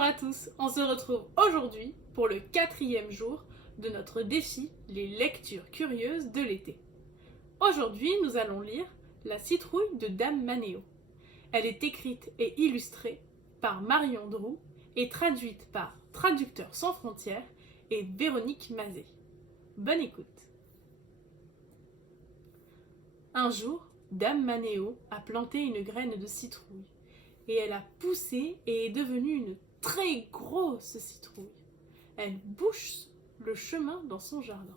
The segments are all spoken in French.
Bonjour à tous, on se retrouve aujourd'hui pour le 4e jour de notre défi Les lectures curieuses de l'été. Aujourd'hui, nous allons lire La citrouille de Dame Manéo. Elle est écrite et illustrée par Marion Droux et traduite par Traducteurs sans frontières et Véronique Mazet. Bonne écoute. Un jour, Dame Manéo a planté une graine de citrouille et elle a poussé et est devenue une très grosse citrouille. Elle bouche le chemin dans son jardin.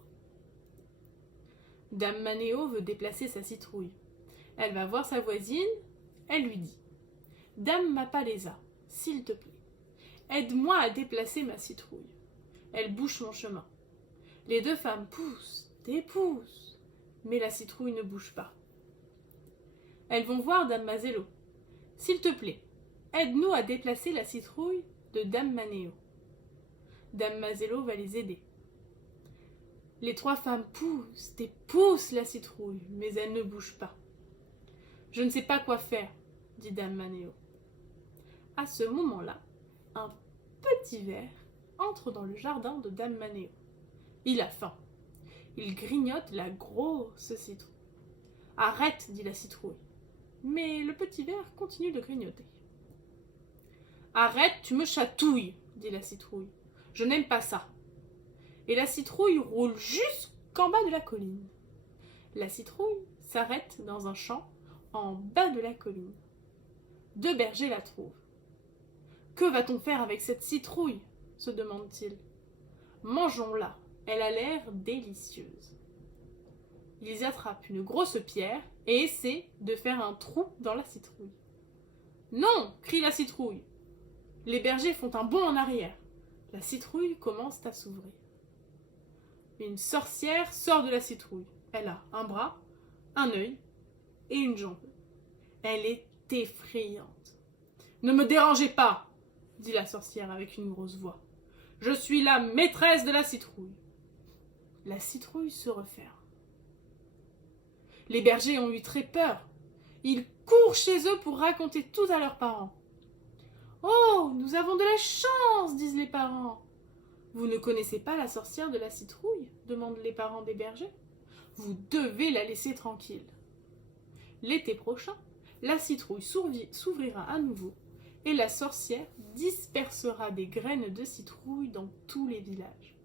Dame Manéo veut déplacer sa citrouille. Elle va voir sa voisine, elle lui dit « Dame Mapaleza, s'il te plaît, aide-moi à déplacer ma citrouille. Elle bouche mon chemin. » Les deux femmes poussent, dépoussent, mais la citrouille ne bouge pas. Elles vont voir Dame Mazelo. « S'il te plaît, aide-nous à déplacer la citrouille de Dame Manéo. » Dame Mazelo va les aider. Les trois femmes poussent et poussent la citrouille, mais elle ne bouge pas. « Je ne sais pas quoi faire, » dit Dame Manéo. À ce moment-là, un petit ver entre dans le jardin de Dame Manéo. Il a faim. Il grignote la grosse citrouille. « Arrête, » dit la citrouille. Mais le petit ver continue de grignoter. « Arrête, tu me chatouilles, » dit la citrouille. « Je n'aime pas ça. » Et la citrouille roule jusqu'en bas de la colline. La citrouille s'arrête dans un champ en bas de la colline. Deux bergers la trouvent. « Que va-t-on faire avec cette citrouille ?» se demande-t-il. « Mangeons-la, elle a l'air délicieuse. » Ils attrapent une grosse pierre et essaient de faire un trou dans la citrouille. « Non !» crie la citrouille. Les bergers font un bond en arrière. La citrouille commence à s'ouvrir. Une sorcière sort de la citrouille. Elle a un bras, un œil et une jambe. Elle est effrayante. « Ne me dérangez pas !» dit la sorcière avec une grosse voix. « Je suis la maîtresse de la citrouille. » La citrouille se referme. Les bergers ont eu très peur. Ils courent chez eux pour raconter tout à leurs parents. « Oh, nous avons de la chance !» disent les parents. « Vous ne connaissez pas la sorcière de la citrouille ?» demandent les parents des bergers. « Vous devez la laisser tranquille. » L'été prochain, la citrouille s'ouvrira à nouveau et la sorcière dispersera des graines de citrouille dans tous les villages.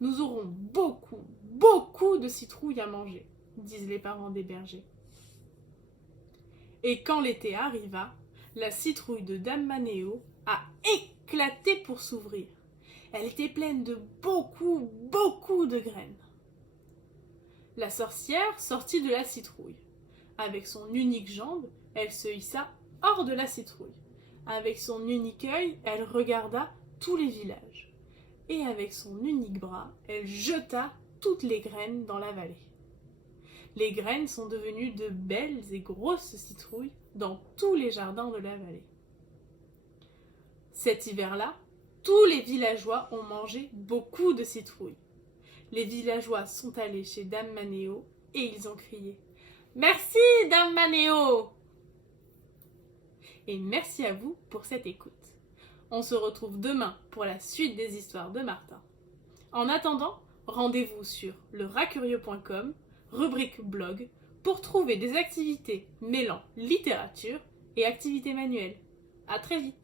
Nous aurons beaucoup de citrouilles à manger, disent les parents des bergers. Et quand l'été arriva, la citrouille de Dame Manéo a éclaté pour s'ouvrir. Elle était pleine de beaucoup de graines. La sorcière sortit de la citrouille. Avec son unique jambe, elle se hissa hors de la citrouille. Avec son unique œil, elle regarda tous les villages. Et avec son unique bras, elle jeta toutes les graines dans la vallée. Les graines sont devenues de belles et grosses citrouilles dans tous les jardins de la vallée. Cet hiver-là, tous les villageois ont mangé beaucoup de citrouilles. Les villageois sont allés chez Dame Manéo et ils ont crié « Merci, Dame Manéo !» Et merci à vous pour cette écoute. On se retrouve demain pour la suite des histoires de Martin. En attendant, rendez-vous sur leracurieux.com, rubrique blog, pour trouver des activités mêlant littérature et activités manuelles. À très vite!